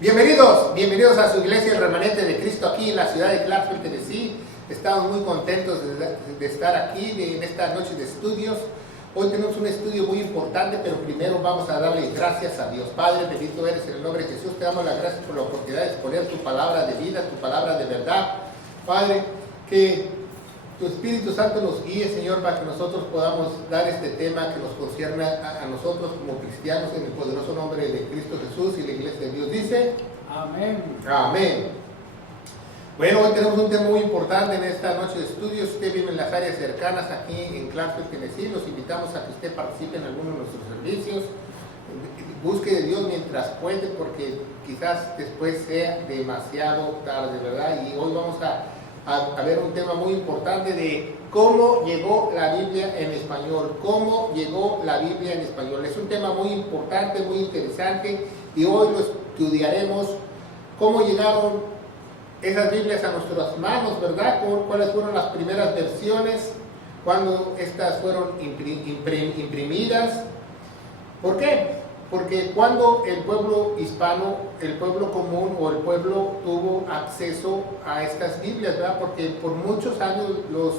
Bienvenidos a su iglesia, el Remanente de Cristo, aquí en la ciudad de Clarksville, Tennessee. Estamos muy contentos de estar aquí en esta noche de estudios. Hoy tenemos un estudio muy importante, pero primero vamos a darle gracias a Dios. Padre, bendito eres en el nombre de Jesús. Te damos las gracias por la oportunidad de exponer tu palabra de vida, tu palabra de verdad. Padre, que tu Espíritu Santo nos guíe, Señor, para que nosotros podamos dar este tema que nos concierne a nosotros como cristianos, en el poderoso nombre de Cristo Jesús. Y la iglesia de Dios dice: amén. Amén. Bueno, hoy tenemos un tema muy importante en esta noche de estudios. Si usted vive en las áreas cercanas aquí en Clarksville, Tennessee, los invitamos a que usted participe en alguno de nuestros servicios. Busque de Dios mientras puede, porque quizás después sea demasiado tarde, ¿verdad? Y hoy vamos a ver un tema muy importante de cómo llegó la Biblia en español. Cómo llegó la Biblia en español. Es un tema muy importante, muy interesante, y hoy lo estudiaremos. Cómo llegaron esas Biblias a nuestras manos, ¿verdad? ¿Cuáles fueron las primeras versiones? ¿Cuándo estas fueron imprimidas? ¿Por qué? Porque cuando el pueblo hispano, el pueblo común o el pueblo tuvo acceso a estas Biblias, ¿verdad? Porque por muchos años los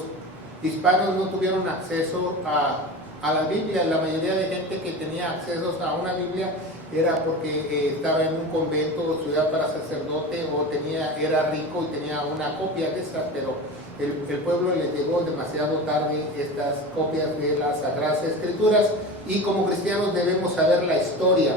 hispanos no tuvieron acceso a la Biblia. La mayoría de gente que tenía acceso a una Biblia era porque estaba en un convento o estudiaba para sacerdote, o era rico y tenía una copia de estas, pero el pueblo le llegó demasiado tarde estas copias de las Sagradas Escrituras. Y como cristianos debemos saber la historia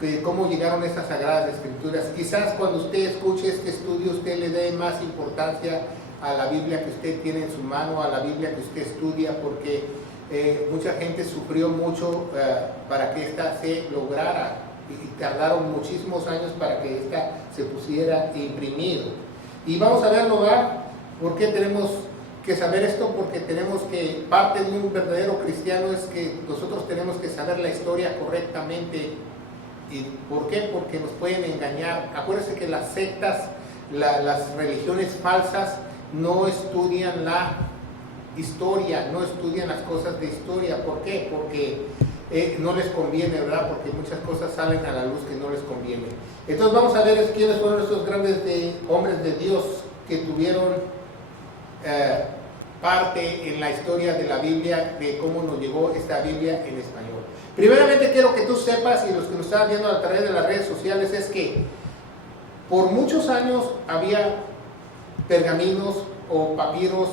de cómo llegaron esas Sagradas Escrituras. Quizás cuando usted escuche este estudio, usted le dé más importancia a la Biblia que usted tiene en su mano, a la Biblia que usted estudia, porque mucha gente sufrió mucho para que esta se lograra, y tardaron muchísimos años para que esta se pusiera a imprimir. Y vamos a verlo, ¿verdad? ¿Por qué tenemos que saber esto? Porque tenemos que, parte de un verdadero cristiano es que nosotros tenemos que saber la historia correctamente. ¿Y por qué? Porque nos pueden engañar. Acuérdense que las sectas, las religiones falsas no estudian la historia, no estudian las cosas de historia. ¿Por qué? Porque no les conviene, ¿verdad? Porque muchas cosas salen a la luz que no les conviene. Entonces vamos a ver quiénes fueron estos grandes hombres de Dios que tuvieron parte en la historia de la Biblia, de cómo nos llegó esta Biblia en español. Primeramente quiero que tú sepas, y los que nos están viendo a través de las redes sociales, es que por muchos años había pergaminos o papiros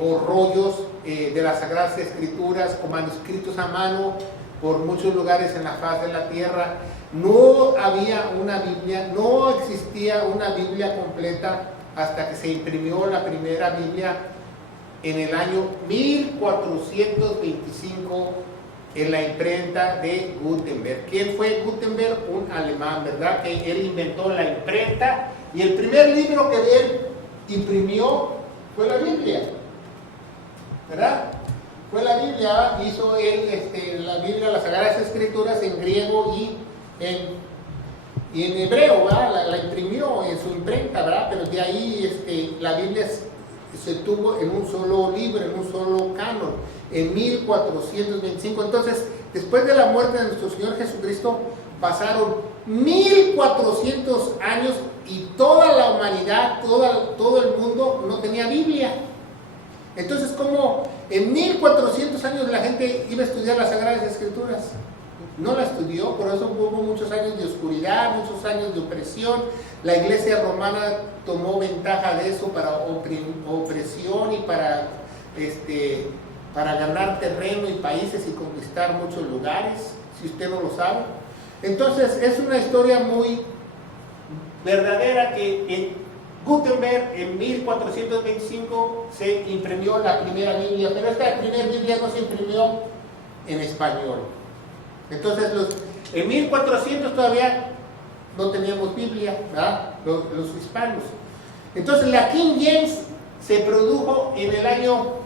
o rollos de las Sagradas Escrituras o manuscritos a mano por muchos lugares en la faz de la tierra. No había una Biblia, no existía una Biblia completa hasta que se imprimió la primera Biblia en el año 1425 en la imprenta de Gutenberg. ¿Quién fue Gutenberg? Un alemán, ¿verdad? Que él inventó la imprenta, y el primer libro que él imprimió fue la Biblia, ¿verdad? Fue la Biblia. Hizo él la Biblia, las Sagradas Escrituras, en griego y en hebreo, ¿verdad? La imprimió en su imprenta, ¿verdad? Pero de ahí la Biblia se tuvo en un solo libro, en un solo canon, en 1425. Entonces, después de la muerte de nuestro Señor Jesucristo, pasaron 1400 años y toda la humanidad, todo el mundo no tenía Biblia. Entonces, ¿cómo en 1400 años la gente iba a estudiar las Sagradas Escrituras? No la estudió. Por eso hubo muchos años de oscuridad, muchos años de opresión. La iglesia romana tomó ventaja de eso para opresión y para ganar terreno y países y conquistar muchos lugares, si usted no lo sabe. Entonces es una historia muy verdadera que en Gutenberg en 1425 se imprimió la primera Biblia, pero esta primera Biblia no se imprimió en español. Entonces en 1400 todavía no teníamos Biblia, ¿verdad? Los hispanos. Entonces la King James se produjo en el año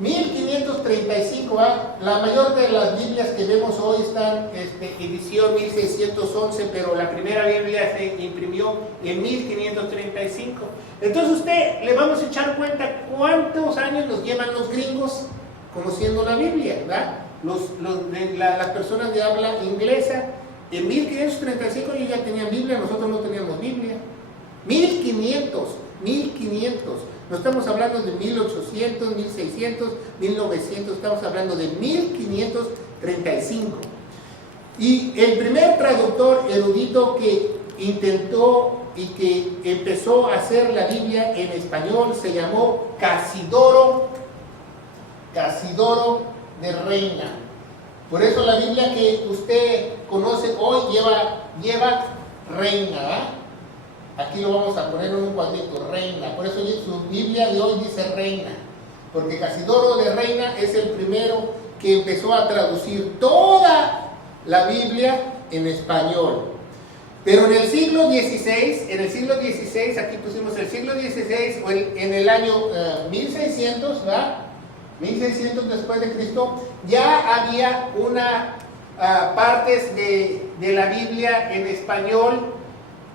1535, ¿verdad? La mayor de las Biblias que vemos hoy están edición 1611, pero la primera Biblia se imprimió en 1535. Entonces usted le vamos a echar cuenta cuántos años nos llevan los gringos conociendo la Biblia, ¿verdad? Las personas de habla inglesa En 1535 ellos ya tenían Biblia, nosotros no teníamos Biblia. 1500. No estamos hablando de 1800, 1600, 1900, estamos hablando de 1535. Y el primer traductor erudito que intentó y que empezó a hacer la Biblia en español se llamó Casidoro de Reina. Por eso la Biblia que usted conoce hoy lleva reina, ¿verdad? Aquí lo vamos a poner en un cuadrito, reina. Por eso su Biblia de hoy dice reina, porque Casidoro de Reina es el primero que empezó a traducir toda la Biblia en español. Pero en el siglo XVI, aquí pusimos el siglo XVI, o en el año 1600, ¿verdad? 1600 después de Cristo, ya había partes de la Biblia en español,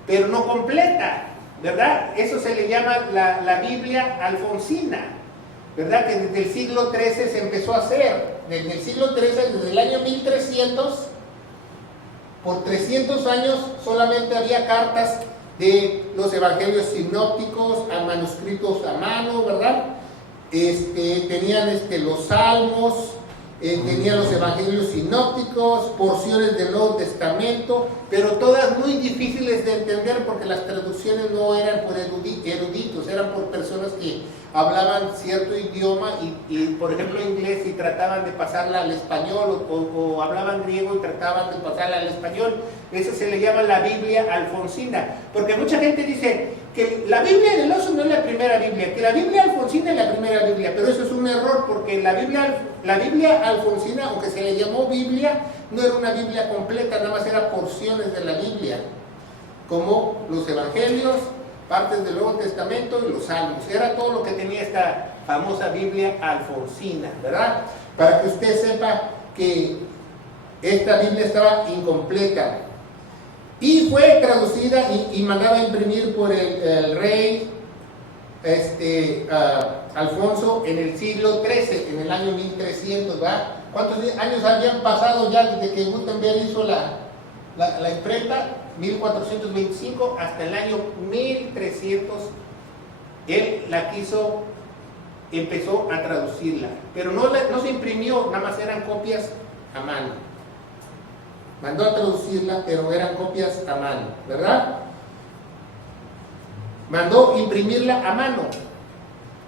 pero no completa, ¿verdad? Eso se le llama la Biblia alfonsina, ¿verdad? Que desde el siglo XIII se empezó a hacer. Desde el siglo XIII, desde el año 1300, por 300 años solamente había cartas de los evangelios sinópticos, a manuscritos a mano, ¿verdad? Tenían los salmos, tenían los evangelios sinópticos, porciones del Nuevo Testamento, pero todas muy difíciles de entender porque las traducciones no eran por eruditos, eran por personas que hablaban cierto idioma y por ejemplo inglés, y trataban de pasarla al español, o hablaban griego y trataban de pasarla al español. Eso se le llama la Biblia alfonsina, porque mucha gente dice que la Biblia del Oso no es la primera Biblia, que la Biblia alfonsina es la primera Biblia, pero eso es un error, porque la Biblia alfonsina, aunque se le llamó Biblia, no era una Biblia completa, nada más eran porciones de la Biblia, como los evangelios, partes del Nuevo Testamento y los salmos. Era todo lo que tenía esta famosa Biblia alfonsina, ¿verdad? Para que usted sepa que esta Biblia estaba incompleta. Y fue traducida y mandada a imprimir por el rey Alfonso en el siglo XIII, en el año 1300, ¿verdad? ¿Cuántos años habían pasado ya desde que Gutenberg hizo la imprenta? 1425 hasta el año 1300. Él empezó a traducirla, pero no se imprimió, nada más eran copias a mano. Mandó a traducirla, pero eran copias a mano, ¿verdad? Mandó imprimirla a mano.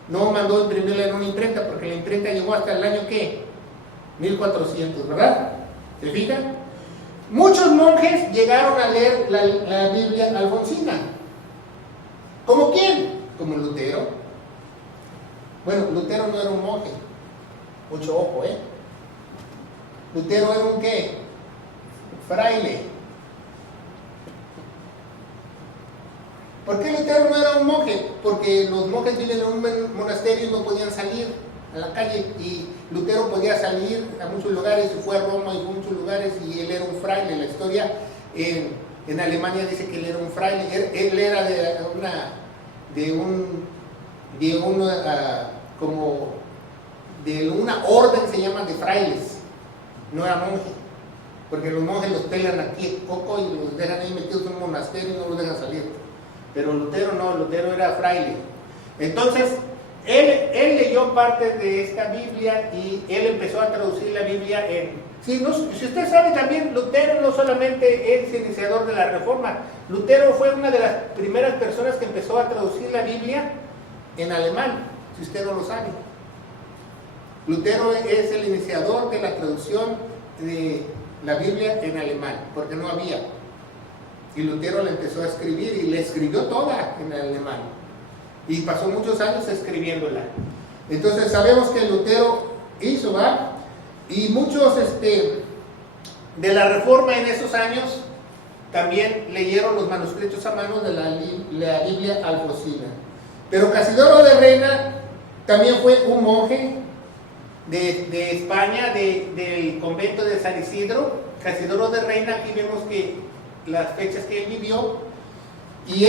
No mandó imprimirla en una imprenta, porque la imprenta llegó hasta el año, ¿qué? 1400, ¿verdad? ¿Se fijan? Muchos monjes llegaron a leer la Biblia alfonsina. ¿Como quién? Como Lutero. Bueno, Lutero no era un monje. Mucho ojo, ¿eh? Lutero era un ¿qué? Fraile. ¿Por qué Lutero no era un monje? Porque los monjes viven en un monasterio y no podían salir a la calle, y Lutero podía salir a muchos lugares, y fue a Roma y fue a muchos lugares, y él era un fraile. La historia en Alemania dice que él era un fraile. Él era de una orden, se llaman, de frailes. No era monje, porque los monjes los pelan aquí en coco y los dejan ahí metidos en un monasterio y no los dejan salir. Pero Lutero no, Lutero era fraile. Entonces él leyó parte de esta Biblia y él empezó a traducir la Biblia si usted sabe también, Lutero no solamente es iniciador de la Reforma. Lutero fue una de las primeras personas que empezó a traducir la Biblia en alemán, si usted no lo sabe. Lutero es el iniciador de la traducción de la Biblia en alemán, porque no había. Y Lutero la empezó a escribir y la escribió toda en alemán. Y pasó muchos años escribiéndola. Entonces sabemos que Lutero hizo, ¿va? Y muchos de la Reforma en esos años también leyeron los manuscritos a mano de la Biblia alfonsina. Pero Casidoro de Reina también fue un monje de España, del convento de San Isidro. Casidoro de Reina, aquí vemos que las fechas que él vivió, y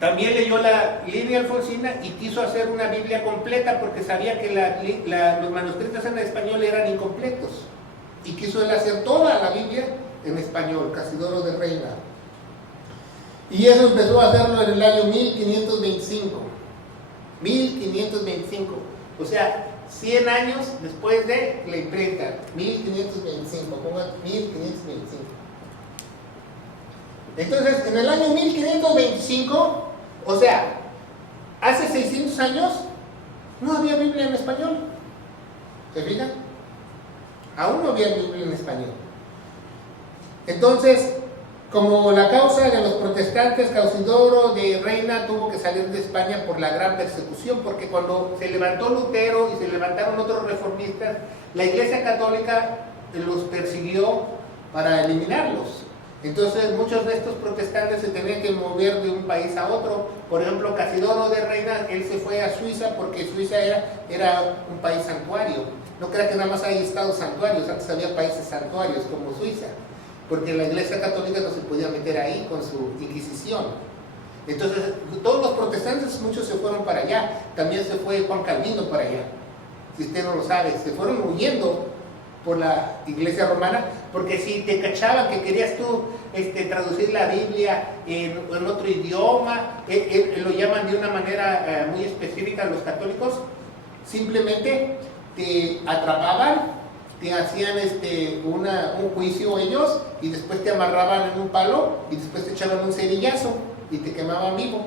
también leyó la línea alfonsina y quiso hacer una Biblia completa porque sabía que los manuscritos en español eran incompletos. y quiso él hacer toda la Biblia en español, Casidoro de Reina. Y eso empezó a hacerlo en el año 1525. 1525. O sea, 100 años después de la imprenta. 1525. Pongan 1525. Entonces, en el año 1525, o sea, hace 600 años, no había Biblia en español. ¿Se fijan? Aún no había Biblia en español. Entonces, como la causa de los protestantes, Casidoro de Reina tuvo que salir de España por la gran persecución, porque cuando se levantó Lutero y se levantaron otros reformistas, la Iglesia Católica los persiguió para eliminarlos. Entonces muchos de estos protestantes se tenían que mover de un país a otro. Por ejemplo, Casidoro de Reina, él se fue a Suiza porque Suiza era un país santuario. No crea que nada más hay estados santuarios, antes había países santuarios como Suiza, porque la Iglesia Católica no se podía meter ahí con su Inquisición. Entonces, todos los protestantes, muchos se fueron para allá. También se fue Juan Calvino para allá. Si usted no lo sabe, se fueron huyendo por la Iglesia Romana, porque si te cachaban que querías tú traducir la Biblia en otro idioma, lo llaman de una manera muy específica los católicos, simplemente te atrapaban, te hacían un juicio ellos, y después te amarraban en un palo, y después te echaban un cerillazo, y te quemaban vivo.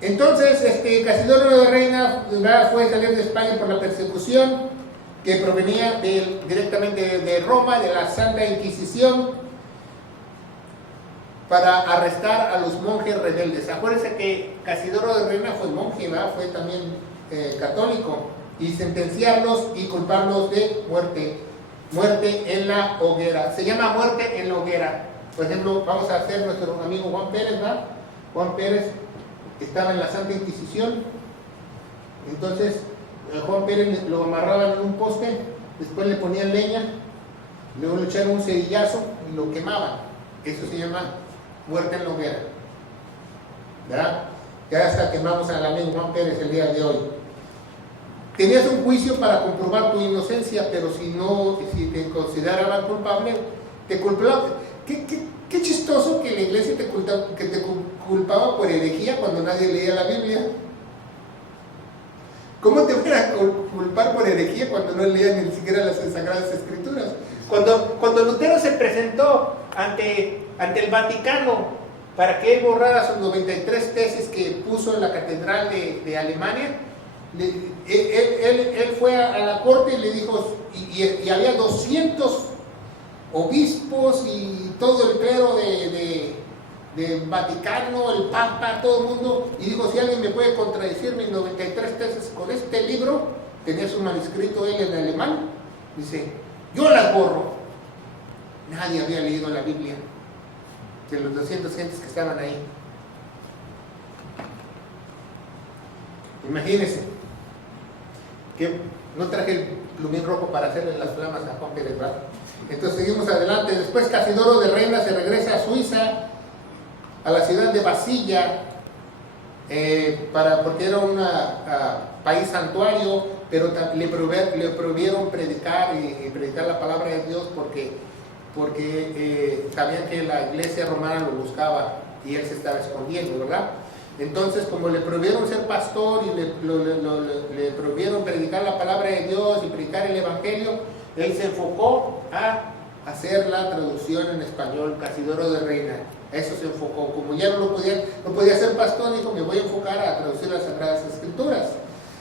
Entonces, Casidoro de Reina fue a salir de España por la persecución que provenía directamente de Roma, de la Santa Inquisición, para arrestar a los monjes rebeldes. Acuérdense que Casidoro de Reina fue monje, ¿verdad? Fue también católico, y sentenciarlos y culparlos de muerte en la hoguera. Se llama muerte en la hoguera. Por ejemplo, vamos a hacer nuestro amigo Juan Pérez, ¿verdad? Juan Pérez estaba en la Santa Inquisición. Entonces Juan Pérez lo amarraban en un poste, después le ponían leña, luego le echaron un cerillazo y lo quemaban. Eso se llama muerte en la hoguera, ¿verdad? Ya hasta quemamos al amigo Juan Pérez el día de hoy. Tenías un juicio para comprobar tu inocencia, pero si te consideraban culpable, te culpaban. Qué chistoso que la iglesia te culpaba por herejía cuando nadie leía la Biblia. ¿Cómo te van a culpar por herejía cuando no leían ni siquiera las Sagradas Escrituras? Cuando Lutero se presentó ante el Vaticano para que él borrara sus 93 tesis que puso en la Catedral de Alemania, él fue a la corte y le dijo, y había 200 obispos y todo el clero de Vaticano, el Papa, todo el mundo, y dijo, si alguien me puede contradecir mis 93 tesis con este libro, tenía su manuscrito él en alemán, dice, yo las borro. Nadie había leído la Biblia de los 200 gentes que estaban ahí. Imagínense que no traje el plumín rojo para hacerle las flamas a Juan Pérez, ¿verdad? Entonces seguimos adelante. Después Casidoro de Reina se regresa a Suiza, a la ciudad de Basilla, porque era un país santuario, pero le prohibieron predicar y predicar la palabra de Dios porque sabían que la iglesia romana lo buscaba y él se estaba escondiendo, ¿verdad? Entonces, como le prohibieron ser pastor y le prohibieron predicar la palabra de Dios y predicar el evangelio, él se enfocó a hacer la traducción en español, Casidoro de Reina. Eso se enfocó. Como ya no podía ser pastor, dijo, me voy a enfocar a traducir las Sagradas Escrituras.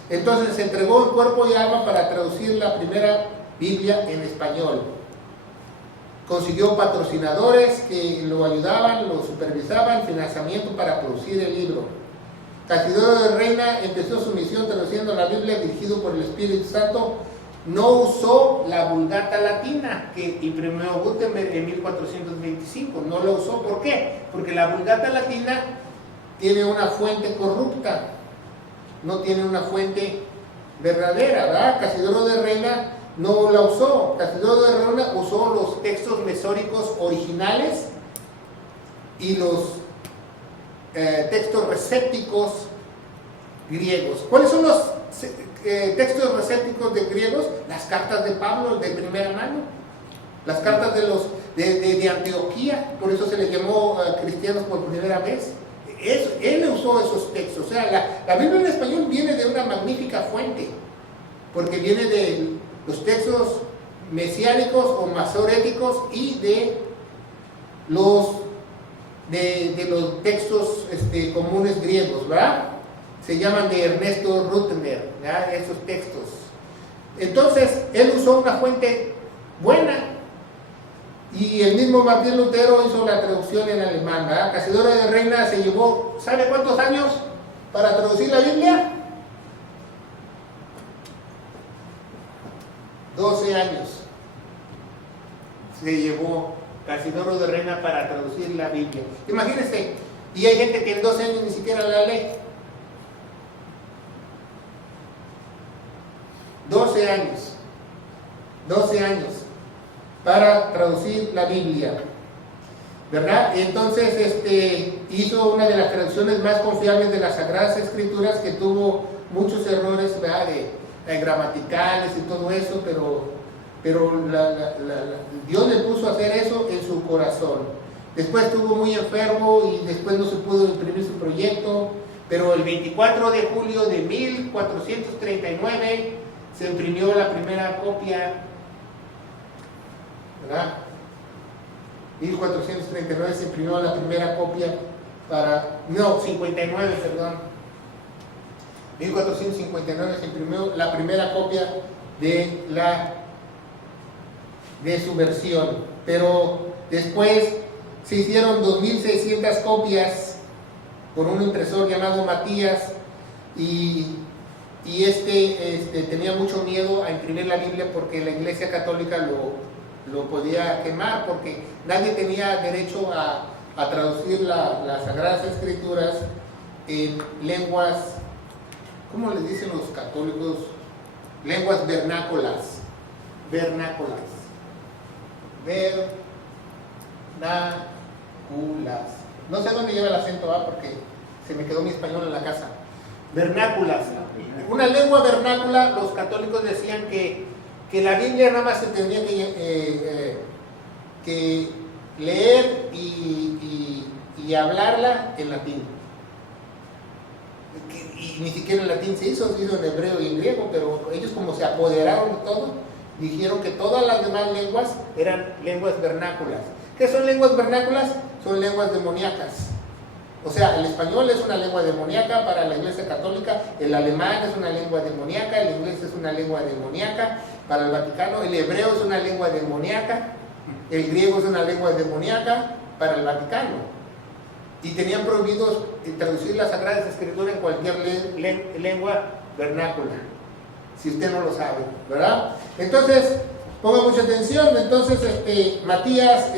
Entonces se entregó en cuerpo y alma para traducir la primera Biblia en español. Consiguió patrocinadores que lo ayudaban, lo supervisaban, financiamiento para producir el libro. Casidoro de Reina empezó su misión traduciendo la Biblia dirigido por el Espíritu Santo. No usó la Vulgata latina que imprimió Gutenberg en 1425. No la usó. ¿Por qué? Porque la Vulgata latina tiene una fuente corrupta, no tiene una fuente verdadera, ¿verdad? Casidoro de Reina no la usó. Casidoro de Reina usó los textos mesóricos originales y los textos resépticos griegos. ¿Cuáles son los textos recépticos de griegos, las cartas de Pablo de primera mano, las cartas de Antioquía, por eso se le llamó cristianos por primera vez. Él usó esos textos. O sea, la Biblia en español viene de una magnífica fuente, porque viene de los textos mesiánicos o masoréticos y de los textos comunes griegos, ¿verdad? Se llaman de Ernesto Rutner, ¿verdad? Esos textos. Entonces, él usó una fuente buena, y el mismo Martín Lutero hizo la traducción en alemán, ¿verdad? Casidoro de Reina se llevó, ¿sabe cuántos años para traducir la Biblia? 12 años se llevó Casidoro de Reina para traducir la Biblia. Imagínense, y hay gente que en 12 años ni siquiera la lee. 12 años para traducir la Biblia, ¿verdad? Entonces hizo una de las traducciones más confiables de las Sagradas Escrituras, que tuvo muchos errores, ¿verdad? De gramaticales y todo eso, pero Dios le puso a hacer eso en su corazón. Después estuvo muy enfermo y después no se pudo imprimir su proyecto, pero el 24 de julio de 1439 se imprimió la primera copia, ¿verdad? 1439 se imprimió la primera copia 59, perdón. 1459 se imprimió la primera copia de su versión, pero después se hicieron 2600 copias por un impresor llamado Matías, y tenía mucho miedo a imprimir la Biblia porque la Iglesia Católica lo podía quemar, porque nadie tenía derecho a traducir las Sagradas Escrituras en lenguas, ¿cómo les dicen los católicos? Lenguas vernáculas. No sé dónde lleva el acento A porque se me quedó mi español en la casa. Vernáculas. Una lengua vernácula, los católicos decían que la Biblia nada más se tenía que leer y hablarla en latín. Y ni siquiera en latín se hizo en hebreo y en griego, pero ellos, como se apoderaron de todo, dijeron que todas las demás lenguas eran lenguas vernáculas. ¿Qué son lenguas vernáculas? Son lenguas demoníacas. O sea, el español es una lengua demoníaca para la Iglesia Católica, el alemán es una lengua demoníaca, el inglés es una lengua demoníaca para el Vaticano, el hebreo es una lengua demoníaca, el griego es una lengua demoníaca para el Vaticano. Y tenían prohibido traducir las Sagradas Escrituras en cualquier lengua vernácula, si usted no lo sabe, ¿verdad? Entonces, ponga mucha atención. Entonces, Matías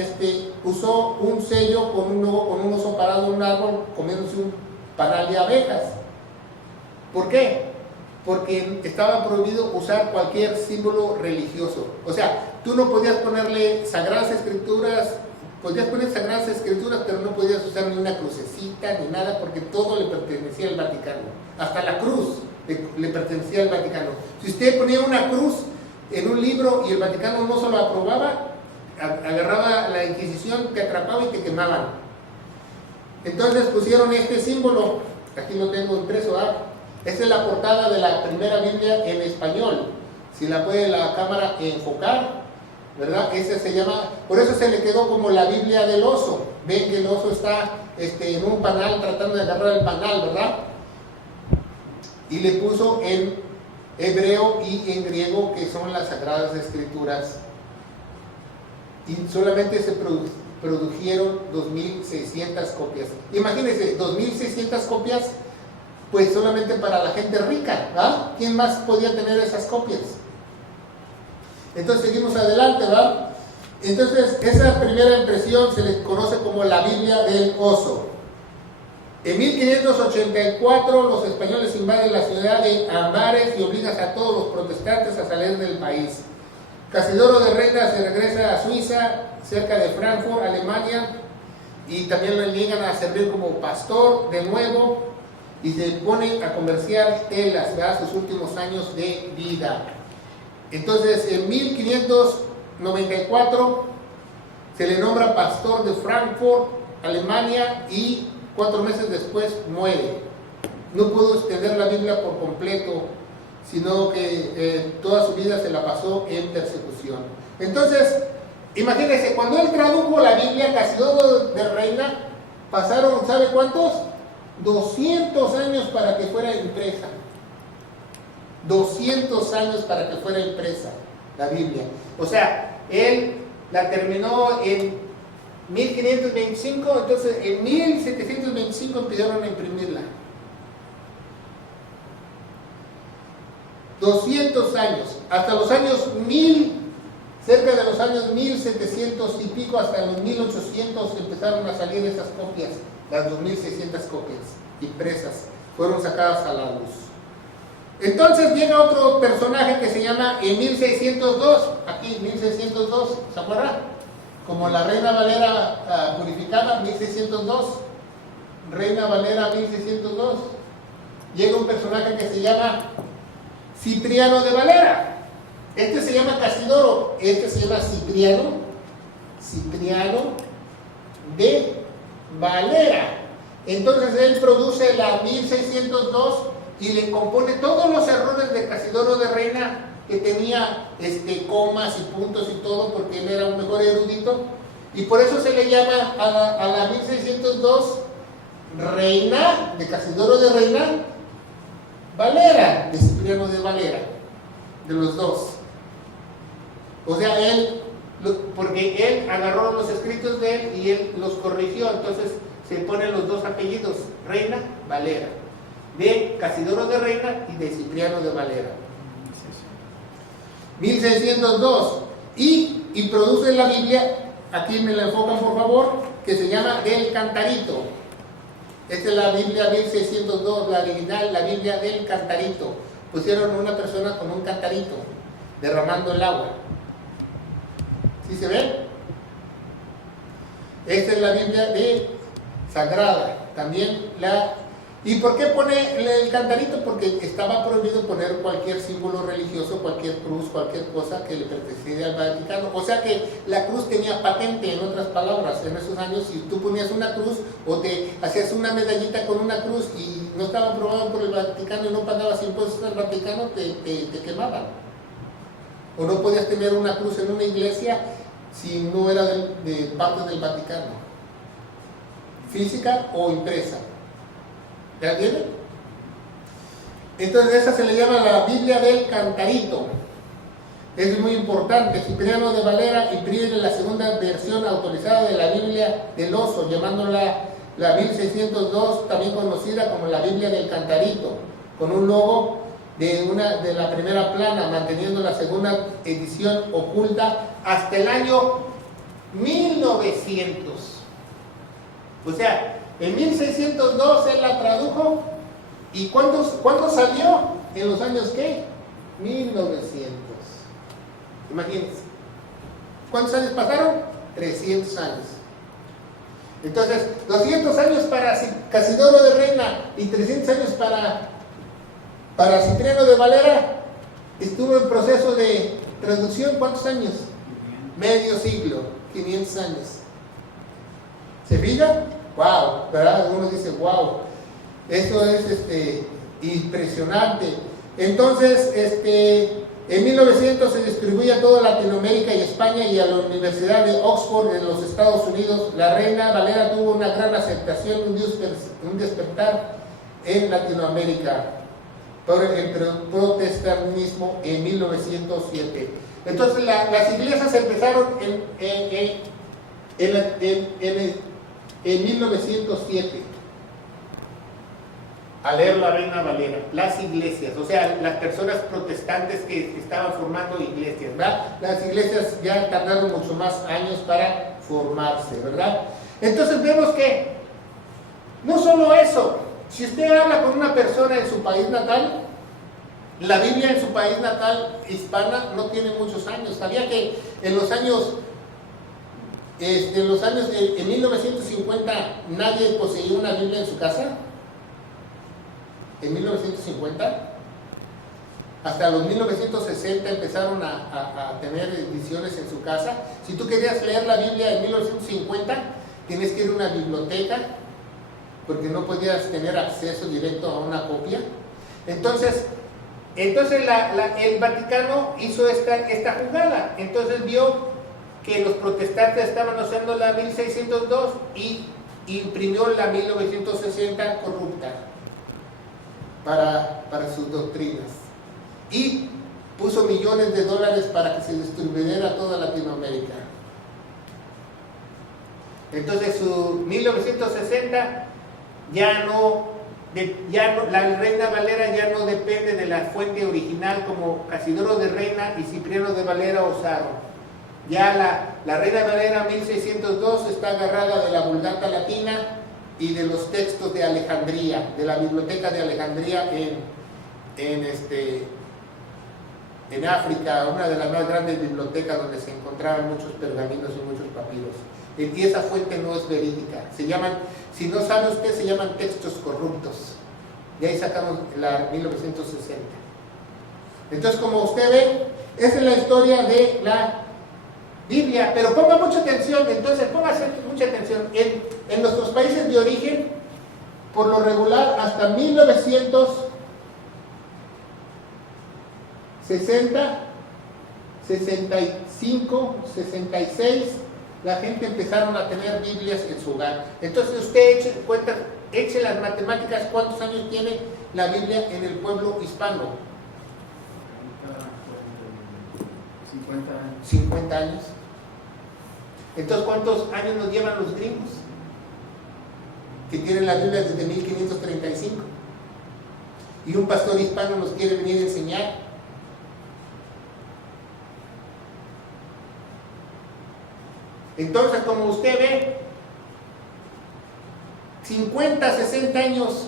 usó un sello con un oso parado en un árbol comiéndose un panal de abejas. ¿Por qué? Porque estaba prohibido usar cualquier símbolo religioso. O sea, tú no podías ponerle Sagradas Escrituras, podías poner Sagradas Escrituras, pero no podías usar ni una crucecita ni nada, porque todo le pertenecía al Vaticano. Hasta la cruz le pertenecía al Vaticano. Si usted ponía una cruz en un libro y el Vaticano no se lo aprobaba, agarraba la Inquisición, te atrapaba y te quemaban. Entonces pusieron este símbolo, aquí lo tengo impreso, esta es la portada de la primera Biblia en español. Si la puede la cámara enfocar, ¿verdad? Ese se llama, por eso se le quedó como la Biblia del oso. Ven que el oso está en un panal tratando de agarrar el panal, ¿verdad? Y le puso en hebreo y en griego, que son las Sagradas Escrituras. Y solamente se produjeron 2600 copias. Imagínense, 2600 copias, pues solamente para la gente rica, ¿verdad? ¿Quién más podía tener esas copias? Entonces seguimos adelante, ¿verdad? Entonces, esa primera impresión se le conoce como la Biblia del oso. En 1584 los españoles invaden la ciudad de Ambares y obligan a todos los protestantes a salir del país. Casidoro de Reina se regresa a Suiza, cerca de Frankfurt, Alemania, y también le llegan a servir como pastor de nuevo. y se pone a comerciar telas, ¿verdad? Sus últimos años de vida. Entonces, en 1594 se le nombra pastor de Frankfurt, Alemania, y 4 meses después muere. No pudo extender la Biblia por completo, sino que toda su vida se la pasó en persecución. Entonces, imagínense, cuando él tradujo la Biblia, Casiodoro de Reina, pasaron, ¿sabe cuántos? 200 años para que fuera impresa. 200 años para que fuera impresa la Biblia. O sea, él la terminó en 1525, entonces en 1725 empezaron a imprimirla. 200 años, hasta los años 1000, cerca de los años 1700 y pico, hasta los 1800 empezaron a salir esas copias, las 2600 copias impresas, fueron sacadas a la luz. Entonces llega otro personaje que se llama en 1602, aquí 1602, ¿se acuerdan? Como la Reina Valera purificada, 1602, Reina Valera 1602, llega un personaje que se llama Cipriano de Valera. Este se llama Casidoro, este se llama Cipriano de Valera. Entonces él produce la 1602 y le compone todos los errores de Casidoro de Reina, que tenía comas y puntos y todo, porque él era un mejor erudito, y por eso se le llama a la 1602 Reina de Casidoro de Reina Valera, de Cipriano de Valera, de los dos. O sea, porque él agarró los escritos de él y él los corrigió, entonces se ponen los dos apellidos, Reina Valera, de Casidoro de Reina y de Cipriano de Valera. 1602, y produce la Biblia, aquí me la enfocan por favor, que se llama del Cantarito. Esta es la Biblia 1602, la original, la Biblia del Cantarito. Pusieron una persona con un cantarito, derramando el agua. ¿Sí se ve? Esta es la Biblia de Sagrada, también la... ¿Y por qué pone el cantarito? Porque estaba prohibido poner cualquier símbolo religioso, cualquier cruz, cualquier cosa que le perteneciera al Vaticano. O sea que la cruz tenía patente, en otras palabras, en esos años. Si tú ponías una cruz o te hacías una medallita con una cruz y no estaba aprobado por el Vaticano y no pagabas impuestos al Vaticano, te quemaban. O no podías tener una cruz en una iglesia si no era de parte del Vaticano, física o impresa. ¿Ya entienden? Entonces esa se le llama la Biblia del Cantarito. Es muy importante. Cipriano de Valera imprime la segunda versión autorizada de la Biblia del Oso, llamándola la 1602, también conocida como la Biblia del Cantarito, con un logo de la primera plana, manteniendo la segunda edición oculta hasta el año 1900. O sea, en 1602 él la tradujo. ¿Y cuánto salió? ¿En los años qué? 1900. Imagínense. ¿Cuántos años pasaron? 300 años. Entonces, 200 años para Casidoro de Reina y 300 años para Cipriano de Valera. Estuvo en proceso de traducción. ¿Cuántos años? Medio siglo, 500 años. ¿Se fijan? Wow, ¿verdad? Uno dice, wow, esto es impresionante. Entonces, en 1900 se distribuye a toda Latinoamérica y España y a la Universidad de Oxford en los Estados Unidos. La Reina Valera tuvo una gran aceptación, un despertar en Latinoamérica por el protestantismo en 1907. Entonces, las iglesias empezaron en 1907 a leer la Reina Valera, las iglesias, o sea, las personas protestantes que estaban formando iglesias, ¿verdad? Las iglesias ya tardaron mucho más años para formarse, ¿verdad? Entonces vemos que no solo eso, si usted habla con una persona en su país natal, la Biblia en su país natal hispana no tiene muchos años. ¿Sabía que en los años en 1950 nadie poseía una Biblia en su casa? en 1950. Hasta los 1960 empezaron a tener ediciones en su casa. Si tú querías leer la Biblia en 1950, tienes que ir a una biblioteca, porque no podías tener acceso directo a una copia. Entonces el Vaticano hizo esta jugada. Entonces vio que los protestantes estaban usando la 1602 y imprimió la 1960 corrupta para sus doctrinas. Y puso millones de dólares para que se distribuyera a toda Latinoamérica. Entonces su 1960 la Reina Valera ya no depende de la fuente original como Casidoro de Reina y Cipriano de Valera usaron. Ya la Reina Valera 1602 está agarrada de la Vulgata Latina y de los textos de Alejandría, de la Biblioteca de Alejandría en África, una de las más grandes bibliotecas donde se encontraban muchos pergaminos y muchos papiros. Y esa fuente no es verídica. Se llaman, si no sabe usted, se llaman textos corruptos. Y ahí sacamos la 1960. Entonces, como usted ve, esa es la historia de la Biblia. Pero ponga mucha atención, entonces póngase mucha atención. En nuestros países de origen, por lo regular, hasta 1960, 65, 66, la gente empezaron a tener Biblias en su hogar. Entonces usted eche las matemáticas, ¿cuántos años tiene la Biblia en el pueblo hispano? 50 años. 50 años. Entonces, ¿cuántos años nos llevan los gringos? Que tienen la Biblia desde 1535. Y un pastor hispano nos quiere venir a enseñar. Entonces, como usted ve, 50, 60 años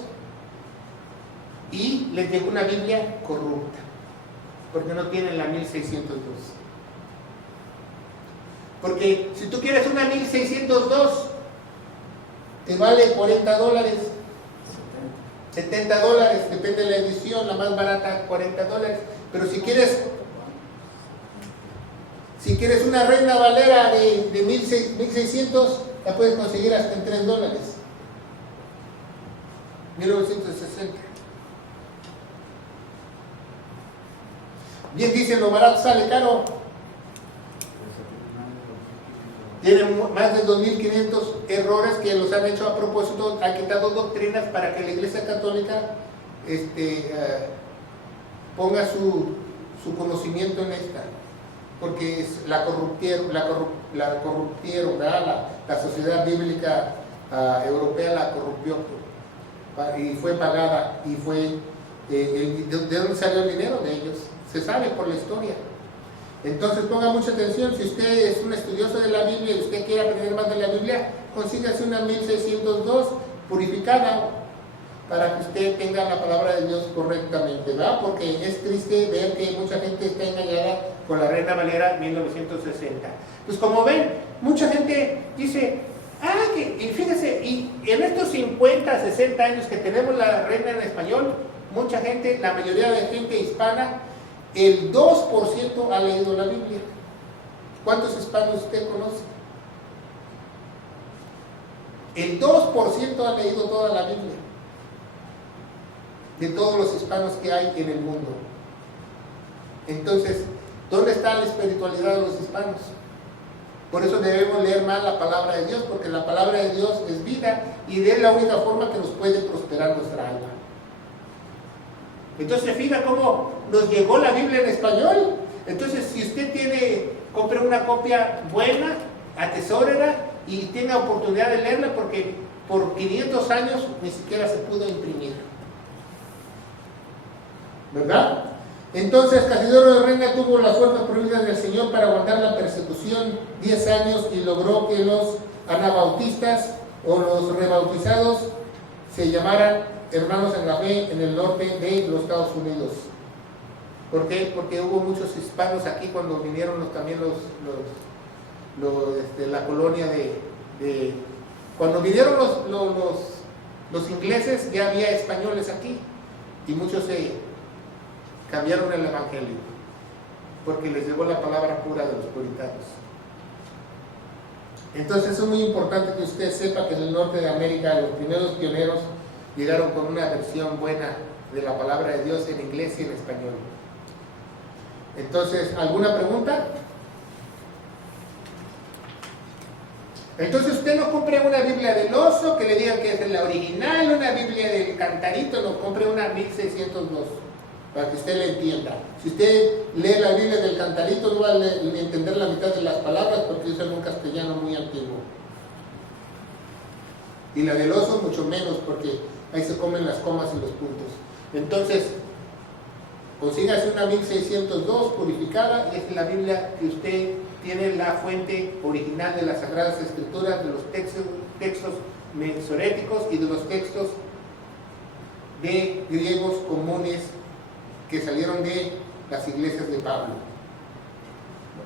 y les llegó una Biblia corrupta, porque no tienen la 1602. Porque si tú quieres una 1602, te vale $40, 70 dólares, depende de la edición, la más barata $40. Pero si quieres una Reina Valera de 1600, la puedes conseguir hasta en $3. 1960. Bien dicen, lo barato sale caro. Tienen más de 2.500 errores que los han hecho a propósito, han quitado doctrinas para que la Iglesia Católica ponga su conocimiento en esta, porque la corruptieron, ¿verdad? La sociedad bíblica europea la corrompió y fue pagada, y fue ¿de dónde salió el dinero? De ellos, se sabe por la historia. Entonces ponga mucha atención. Si usted es un estudioso de la Biblia y usted quiere aprender más de la Biblia, consígase una 1602 purificada para que usted tenga la palabra de Dios correctamente, ¿verdad? Porque es triste ver que mucha gente está engañada con la Reina Valera 1960. Pues como ven, mucha gente dice, y fíjese, y en estos 50, 60 años que tenemos la Reina en español, mucha gente, la mayoría de gente hispana, el 2% ha leído la Biblia. ¿Cuántos hispanos usted conoce? El 2% ha leído toda la Biblia, de todos los hispanos que hay en el mundo. Entonces, ¿dónde está la espiritualidad de los hispanos? Por eso debemos leer más la palabra de Dios, porque la palabra de Dios es vida y es la única forma que nos puede prosperar nuestra alma. Entonces, ¿se fija cómo nos llegó la Biblia en español? Entonces, si usted compre una copia buena, atesórela y tenga oportunidad de leerla, porque por 500 años ni siquiera se pudo imprimir, ¿verdad? Entonces, Casidoro de Reina tuvo las fuerzas prohibidas del Señor para aguantar la persecución 10 años y logró que los anabautistas o los rebautizados se llamaran hermanos en la fe en el norte de los Estados Unidos. ¿Por qué? Porque hubo muchos hispanos aquí cuando vinieron también la colonia cuando vinieron los ingleses, ya había españoles aquí. y muchos se cambiaron el evangelio porque les llegó la palabra pura de los puritanos. Entonces es muy importante que usted sepa que en el norte de América los primeros pioneros llegaron con una versión buena de la palabra de Dios en inglés y en español. Entonces, ¿alguna pregunta? Entonces usted no compre una Biblia del Oso que le digan que es la original, una Biblia del Cantarito, no compre una 1602 para que usted la entienda. Si usted lee la Biblia del Cantarito no va a entender la mitad de las palabras porque usan un castellano muy antiguo. Y la del Oso mucho menos porque ahí se comen las comas y los puntos. Entonces, consígase una 1602 purificada y es la Biblia que usted tiene la fuente original de las Sagradas Escrituras, de los textos mesoréticos y de los textos de griegos comunes que salieron de las iglesias de Pablo.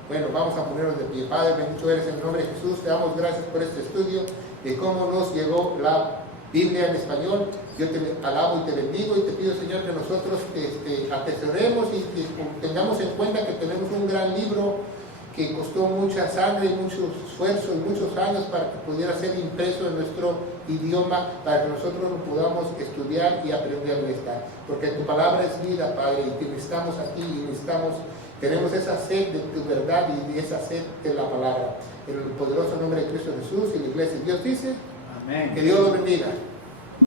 Bueno, vamos a ponernos de pie. Padre, bendito eres en el nombre de Jesús. Te damos gracias por este estudio de cómo nos llegó la Biblia en español. Yo te alabo y te bendigo y te pido, Señor, que nosotros atesoremos y que tengamos en cuenta que tenemos un gran libro que costó mucha sangre y mucho esfuerzo y muchos años para que pudiera ser impreso en nuestro idioma, para que nosotros lo podamos estudiar y aprender de esta. Porque tu palabra es vida, Padre, y que necesitamos aquí y tenemos esa sed de tu verdad y de esa sed de la palabra. En el poderoso nombre de Cristo Jesús y la iglesia de Dios dice, amén. Que Dios los bendiga.